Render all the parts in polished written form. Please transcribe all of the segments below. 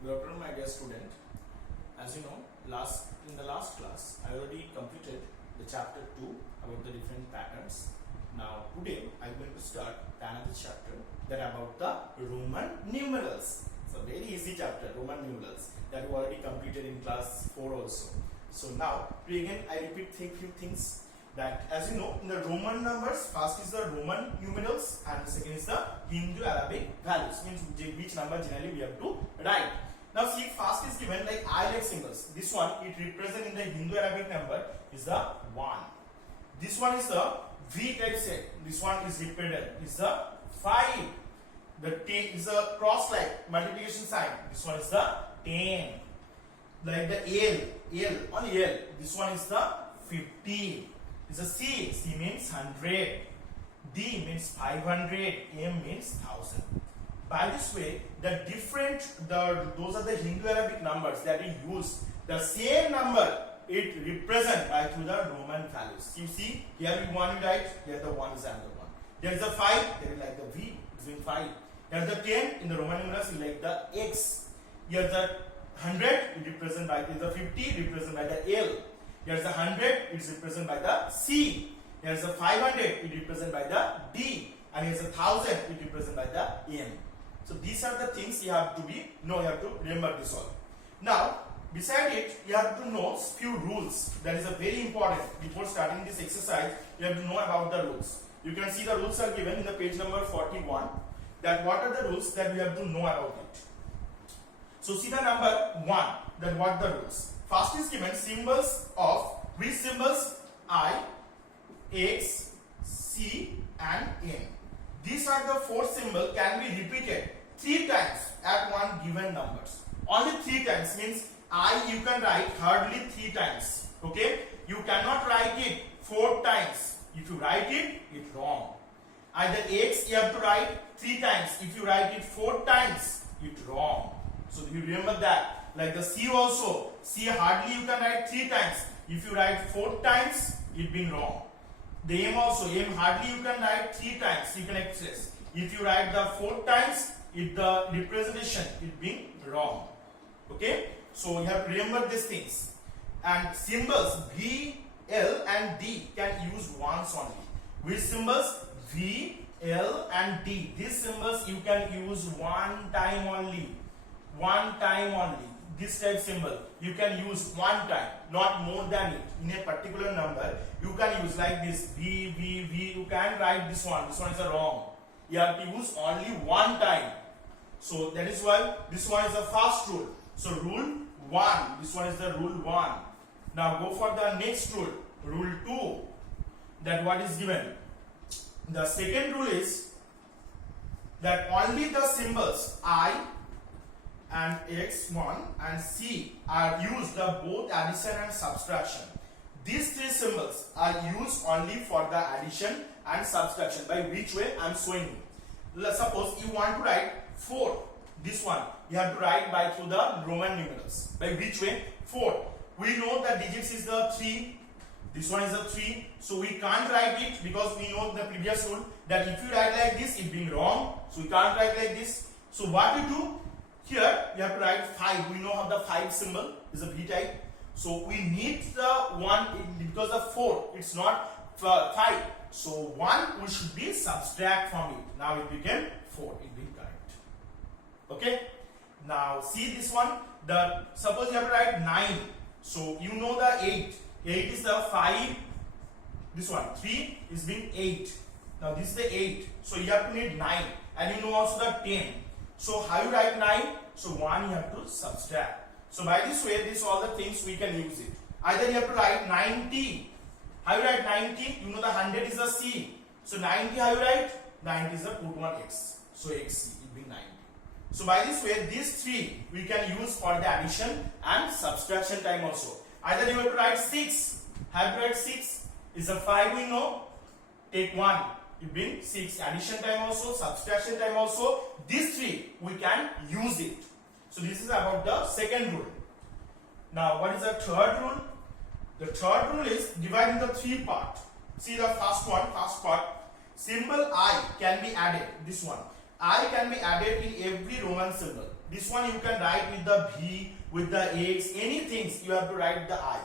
Good afternoon, my dear student. As you know, in the last class, I already completed the chapter 2 about the different patterns. Now, today I'm going to start another chapter that about the Roman numerals. It's a very easy chapter, Roman numerals, that we already completed in class 4 also. So now, again, I repeat a few things. That as you know, in the Roman numbers, first is the Roman numerals and the second is the Hindu-Arabic values, means which number generally we have to write. Now see, first is given like I-like symbols. This one, it represent in the Hindu-Arabic number is the 1. This one is the V-type set. This one is repeated, is the 5. The 10 is a cross-like multiplication sign. This one is the 10. Like the L on L. This one is the 50. Is a C. C means 100. D means 500. M means 1000. By this way, those are the Hindu-Arabic numbers that we use. The same number it represent by through the Roman values. You see, here we 1 write, here the 1 is another one. There is a 5, there is like the V, it's being 5. There is the 10 in the Roman numerals, is like the X. Here the 100, it represent by the 50, represent by the L. Here's the 100, it's represented by the C. Here's the 500, it represented by the D. And here's the 1000, it represented by the M. So these are the things you have to you have to remember this all. Now, beside it, you have to know few rules. That is a very important. Before starting this exercise, you have to know about the rules. You can see the rules are given in the page number 41. That what are the rules that we have to know about it. So see the number 1. That what the rules. First is given symbols of which symbols I, X, C and N. These are the 4 symbols can be repeated 3 times at one given numbers. Only 3 times means I you can write hardly 3 times. Okay? You cannot write it 4 times. If you write it, it's wrong. Either X you have to write 3 times. If you write it 4 times, it's wrong. So you remember that. Like the C also, C hardly you can write 3 times. If you write 4 times, it been wrong. The M also, M hardly you can write 3 times, you can express. If you write the 4 times, the representation it being wrong. Okay, so you have to remember these things. And symbols V, L and D can use once only. Which symbols? V, L and D. These symbols you can use one time only. One time only. This type symbol you can use one time, not more than it. In a particular number, you can use like this V, V, V. You can write this one. This one is wrong. You have to use only one time. So that is why this one is the first rule. So rule 1. This one is the rule 1. Now go for the next rule. Rule 2. That what is given. The second rule is that only the symbols I and X1 and C are used the both addition and subtraction. These 3 symbols are used only for the addition and subtraction. By which way I am showing you. Suppose you want to write 4. This one you have to write by through the Roman numerals. By which way? 4. We know the digits is the 3. This one is the 3. So we can't write it because we know the previous rule that if you write like this, it being wrong. So we can't write like this. So what you do? Here you have to write 5. We know how the 5 symbol is a V type. So we need the 1 because of 4. It's not 5. So 1 we should be subtract from it. Now it became 4. It became correct. Okay. Now see this one. Suppose you have to write 9. So you know the 8. 8 is the 5. This one 3 is being 8. Now this is the 8. So you have to need 9. And you know also the 10. So how you write 9? So 1 you have to subtract. So by this way, these all the things we can use it. Either you have to write 90. How you write 90? You know the 100 is a C. So 90 how you write? 90 is a put one X. So XC it will be 90. So by this way, these 3 we can use for the addition and subtraction time also. Either you have to write 6. Have to write 6 is a 5 we know. Take 1. It brings 6. Addition time also, subtraction time also. These 3 we can use it. So this is about the second rule. Now what is the third rule? The third rule is divided into 3 parts. See the first part. Symbol I can be added. This one. I can be added in every Roman symbol. This one you can write with the V, with the X, anything you have to write the I.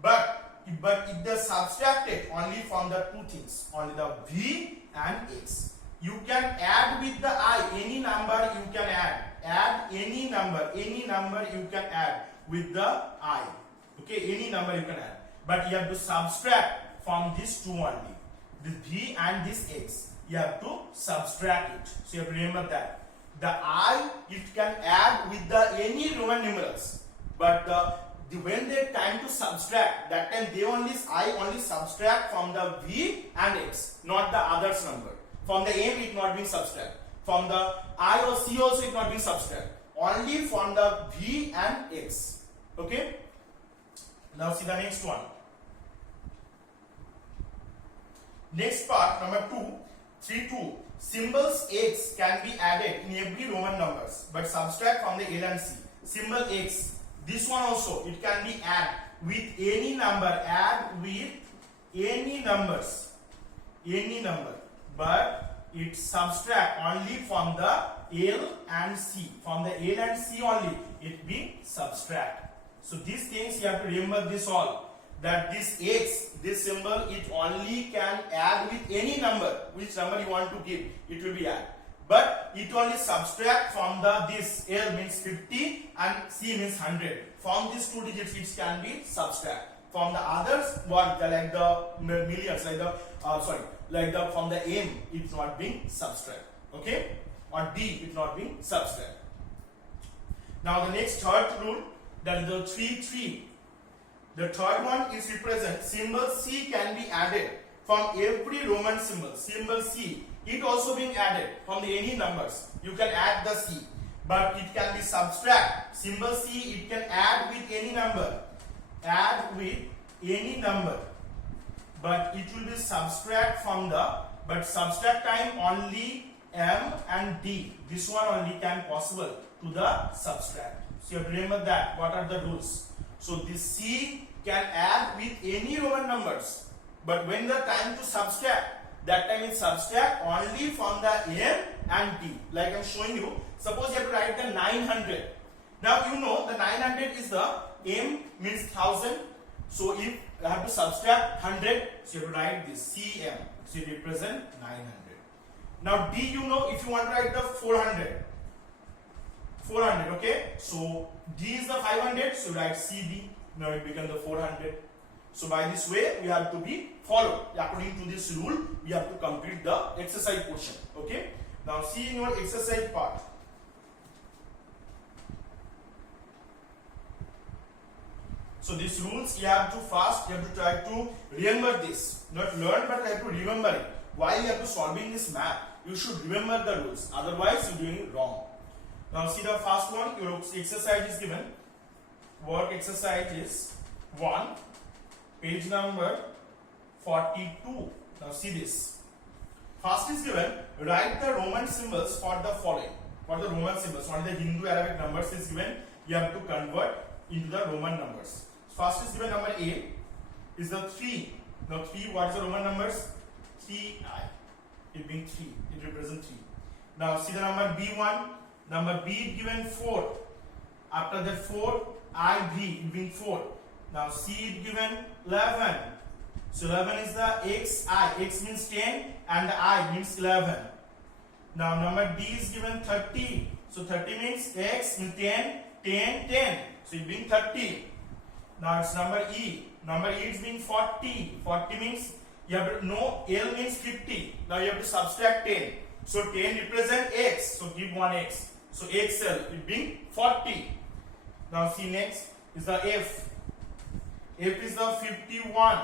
But if they subtracted only from the two things, only the V and X. You can add with the I, any number you can add. Add any number you can add with the I. Okay, any number you can add. But you have to subtract from these two only. This V and this X. You have to subtract it. So you have to remember that. The I, it can add with the any Roman numerals. But when they time to subtract, that time I only subtract from the V and X, not the others number. From the M it not being subtract. From the I or C also it not being subtract. Only from the V and X. Okay? Now see the next one. Next part, number 3.2. Symbols X can be added in every Roman numbers, but subtract from the L and C. Symbol X. This one also, it can be add with any number. Add with any numbers. Any number. But it subtract only from the L and C. From the L and C only, it be subtract. So these things you have to remember this all. That this X, this symbol, it only can add with any number. Which number you want to give, it will be add. But it only subtract from this L means 50 and C means 100. From these two digits it can be subtract. From the others, what like the millions, from the M it's not being subtract. Okay? On D it's not being subtract. Now the next third rule, that is the 3.3. The third one is represent symbol C can be added from every Roman symbol. Symbol C, it also being added from any numbers. You can add the C, but it can be subtract. Symbol C, it can add with any number. Add with any number, but it will be subtract from but subtract time only M and D. This one only can possible to the subtract. So you have to remember that. What are the rules? So this C can add with any Roman numbers, but when the time to subtract, that time it subtract only from the M and D. Like I am showing you. Suppose you have to write the 900. Now you know the 900 is the M means 1000. So if you have to subtract 100, so you have to write this CM. So it represent 900. Now D, you know, if you want to write the 400. 400, okay? So D is the 500, so write CD. Now it becomes the 400. So by this way, we have to be followed. According to this rule, we have to complete the exercise portion. Okay? Now see in your exercise part. So these rules you have to try to remember this. Not learn, but you have to remember it. While you have to solving this math, you should remember the rules. Otherwise, you're doing it wrong. Now see the first one, your exercise is given. Work exercise is 1, page number 42. Now see this. First is given, write the Roman symbols for the following. For the Roman symbols, only the Hindu Arabic numbers is given. You have to convert into the Roman numbers. First is given number A is the 3. Now 3, what is the Roman numbers? 3I. It being 3. It represents 3. Now see the number B1. Number B given 4. After that 4, IV it being 4. Now C it given 11. So 11 is the XI. X means 10 and the I means 11. Now number D is given 30. So 30 means X means 10, 10, 10. So it being 30. Now it's number E. Number E is being 40. 40 means you have to know L means 50. Now you have to subtract 10. So 10 represent X. So give 1X. So XL it being 40. Now see next is the F. F is the 51.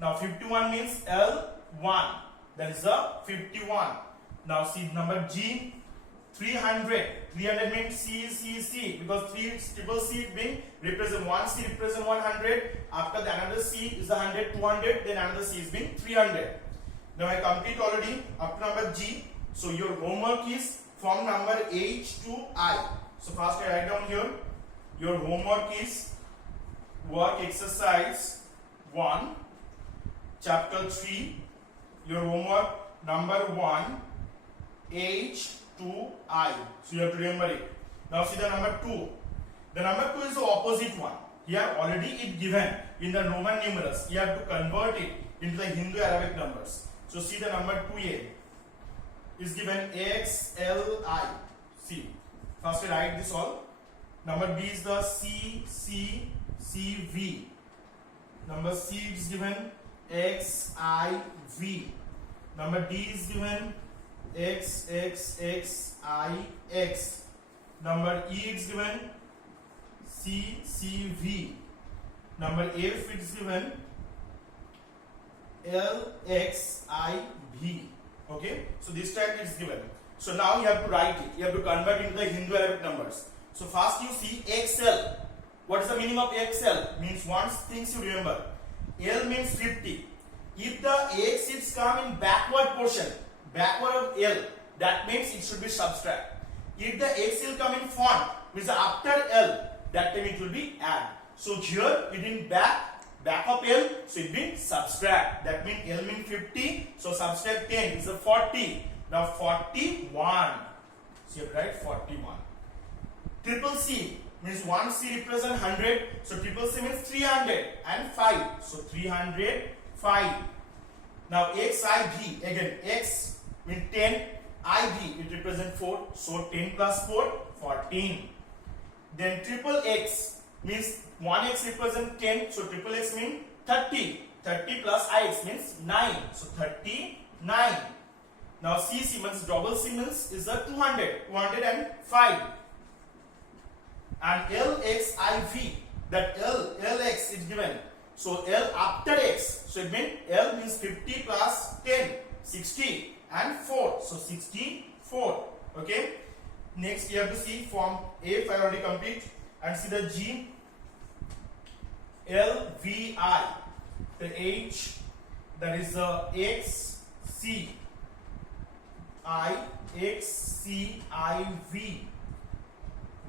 Now 51 means L1. That is the 51. Now see number G. 300. 300 means C because 3 triple C being represent 1 C represent 100. After the another C is the 100, 200. Then another C is being 300. Now I complete already up to number G. So your homework is from number H to I. So first I write down here. Your homework is work exercise 1, chapter 3. Your homework number 1, H to I. So you have to remember it. Now see the number 2. The number 2 is the opposite one. Here already it given in the Roman numerals. You have to convert it into the Hindu Arabic numbers. So see the number 2a is given XLI. See, first we write this all. Number B is the CCCV. Number C is given XIV. Number D is given XXXIX. Number E is given CCV. Number F is given LXIV. Okay, so this time it's given. So now you have to write it. You have to convert into the Hindu Arabic numbers. So first you see XL. What is the meaning of XL? Means one things you remember. L means 50. If the X is come in backward portion, backward of L, that means it should be subtract. If the X will come in front, means after L, that time it will be add. So here it in back of L, so it means subtract. That means L means 50, so subtract 10 is a 40. Now 41. So you write 41. Triple C means one C represent 100, so triple C means 305. So 305. Now XIV, again X means 10, IV it represent 4, so 10 plus 4, 14. Then triple X means 1x represent 10, so triple X means 30. 30 plus IX means 9, so 39. Now CC means double C means is a 200, 205. And LXIV, that LX is given. So L after X, so it means L means 50 plus 10, 60 and 4, so 64. Okay. Next you have to see form F, I already complete, and see the G, LVI, the H, that is the XCI, XCIV,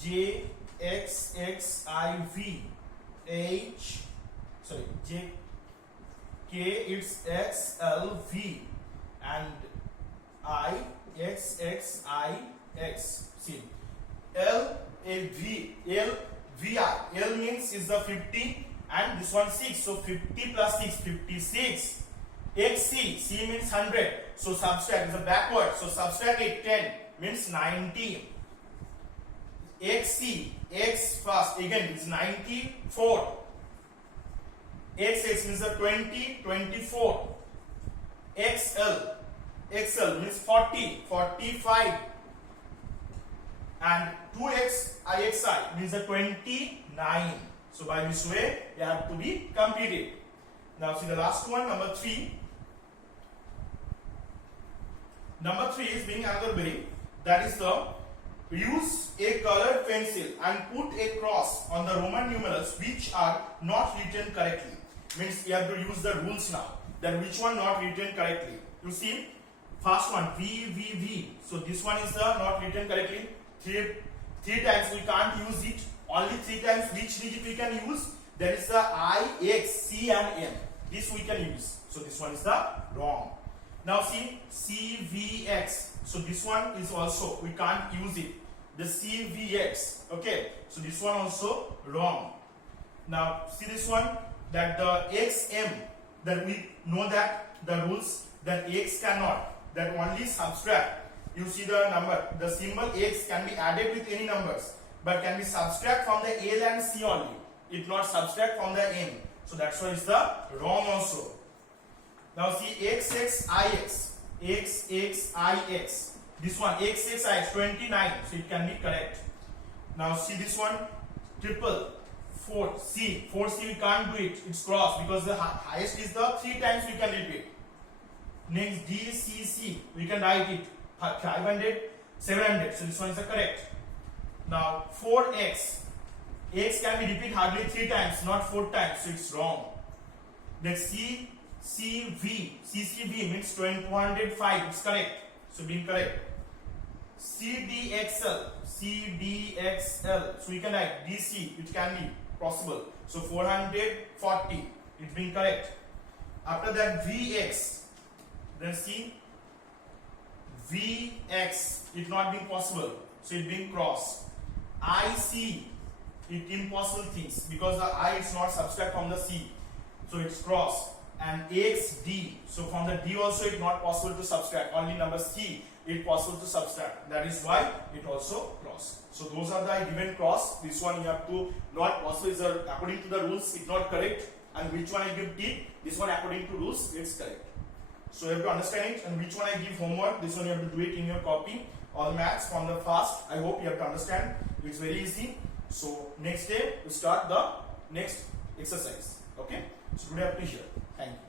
J, XXIV, H, sorry, J, K, it's XLV, and I, XXIX. See, LVI, L means is the 50 and this one 6, so 50 plus 6, 56. XC, C means 100, so subtract is a backward, so subtract it, 10 means 90. XC, X first, again is 94. XX means the 20, 24. XL means 40, 45. And 2x IXI means the 29. So by this way, they have to be completed. Now see the last one, number 3. Number 3 is being another way. That is the use a colored pencil and put a cross on the Roman numerals which are not written correctly. Means you have to use the rules now. Then which one not written correctly? You see, first one V. So this one is the not written correctly. Three times we can't use it. Only 3 times which digit we can use? There is the I, X, C and M. This we can use. So this one is the wrong. Now see CVX. So this one is also we can't use it. The CVX. Okay. So this one also wrong. Now see this one, that the XM, that we know that the rules that X cannot, that only subtract. You see the number, the symbol X can be added with any numbers, but can be subtract from the L and C only. It not subtract from the M. So that's why it's the wrong also. Now see XXIX, XXIX. This one XXIX 29, so it can be correct. Now see this one, triple 4C. 4C we can't do it. It's cross because the highest is the 3 times we can repeat. Next DCC, we can write it 500, 700. So this one is the correct. Now 4x. X can be repeated hardly 3 times, not 4 times. So it's wrong. Next CCV. CCV means 205. It's correct. So being correct. CDXL. CDXL. So we can write DC. It can be possible. So 440. It's being correct. After that VX. Then see VX. It not being possible. So it being cross. I C, it impossible things because the I is not subtract from the C, so it's cross. And X D, so from the D also it not possible to subtract, only number C it possible to subtract, that is why it also cross. So those are the given cross. This one you have to not possible is according to the rules it's not correct, and which one I give tip, this one according to rules it's correct. So you have to understand it, and which one I give homework, this one you have to do it in your copy or the maths from the fast. I hope you have to understand, it's very easy. So next day we start the next exercise. Okay, so today up to here. Thank you.